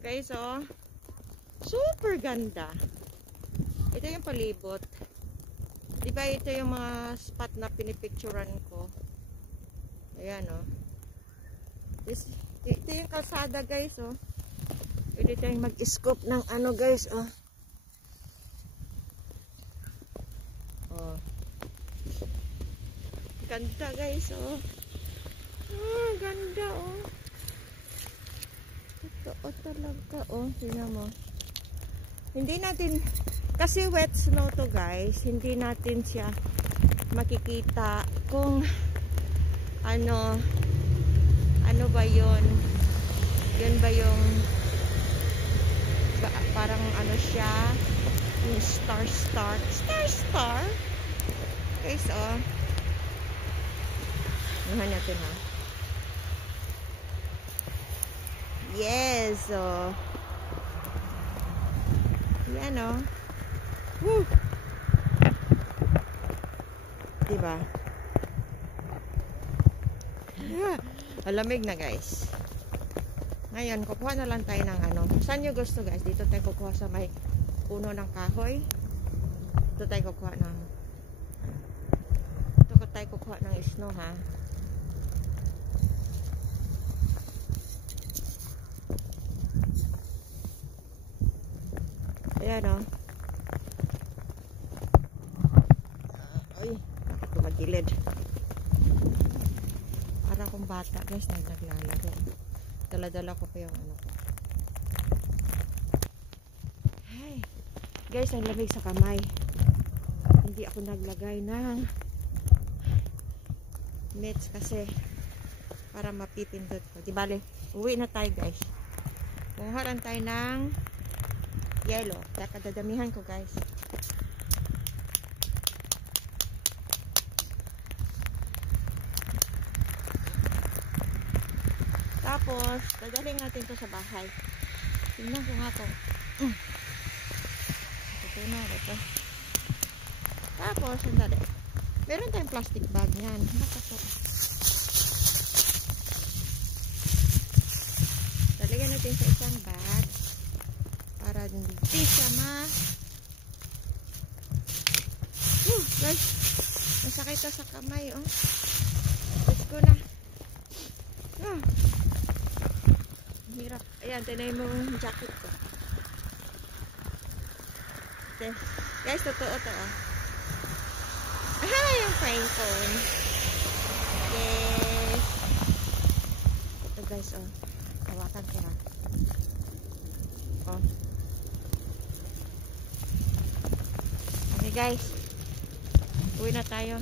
Guys, oh. Super ganda. Ito yung palibot. Diba ito yung mga spot na pinipicturan ko. Ayan, oh. Ito yung kalsada, guys, oh. Pwede tayong mag-scoop ng ano, guys, oh. Oh. Ganda, guys, oh. Ah, ganda, oh. Totoo talaga, oh. Tingnan mo. Hindi natin, kasi wet snow to, guys. Hindi natin siya makikita kung ano ba yun. Yun ba yung parang ano siya, yung star. Guys, oh. Tingnan natin, ha. Yes, oh. Yan, oh. Woo! Diba? Yeah. Alamig na, guys. Ngayon, kukuha na lang tayo ng ano. Saan nyo gusto, guys? Dito tayo kukuha sa may puno ng kahoy. Dito tayo kukuha ng snow, ha. Ayan, oh. Ay, tumagilid. Para akong bata, guys, naglalaro. Dala-dala ko pa yung ano ko. Hey, guys, ang lamig sa kamay. Hindi ako naglagay ng mitts kasi para mapipindot ko. Di bale, uwi na tayo, guys. Kumuha lang tayo ng yellow. Kaya kadadamihan ko, guys. Tapos, dadalhin natin to sa bahay. Tingnan ko nga to. Ito na, ito. Tapos, sandali. Meron tayong plastic bag yan. Dalagyan natin sa isang bag para hindi siya guys, masakit na sa kamay, oh. Let's go na. Hirap. Ayan, tinay mo yung jacket ko. Okay. Guys, totoo to, oh. Yung fine phone. Yes. Ito, guys, oh. Hawakan ko, ha. Oh. Okay, guys. Uwi na tayo.